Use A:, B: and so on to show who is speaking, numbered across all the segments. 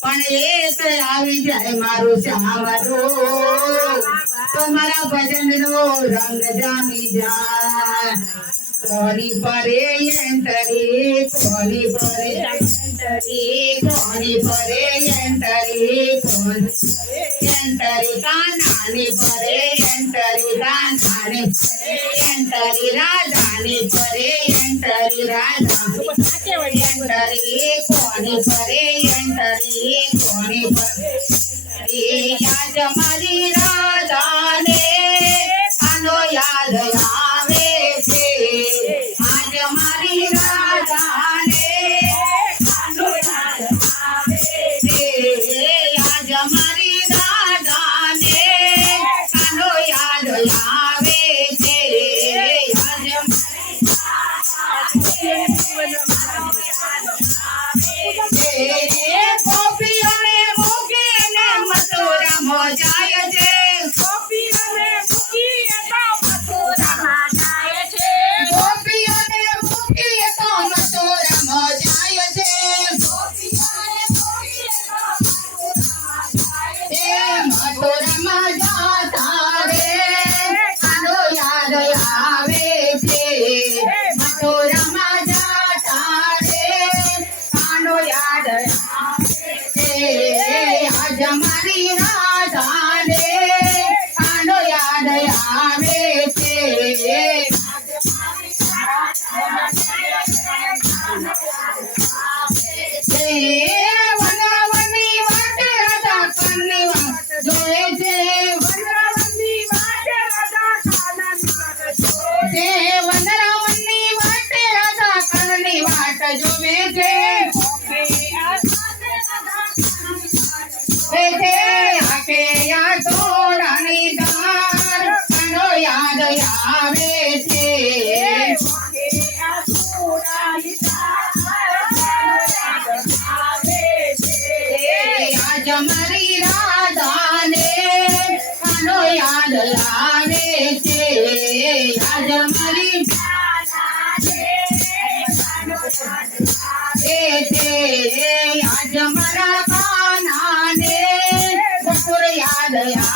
A: પણ એ તો આવી જાય મારું ચાવડું. તમારા ભજન નો રંગ જામી જાય. కోలి పరే ఎంతరి కోలి పరే ఎంతరి కోలి పరే ఎంతరి కోలి పరే ఎంతరి కానాని పరే ఎంతరి కానాని పరే ఎంతరి రాజాని పరే ఎంతరి రాజాని ఎంతరి కోని పరే ఎంతరి కోని పరే యాజమాని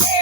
A: I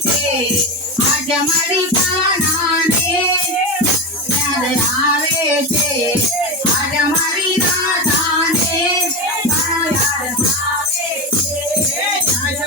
A: છે આજ મારી કાનાને યાદ આવે છે આજ મારી દાદાને યાદ આવે છે આજ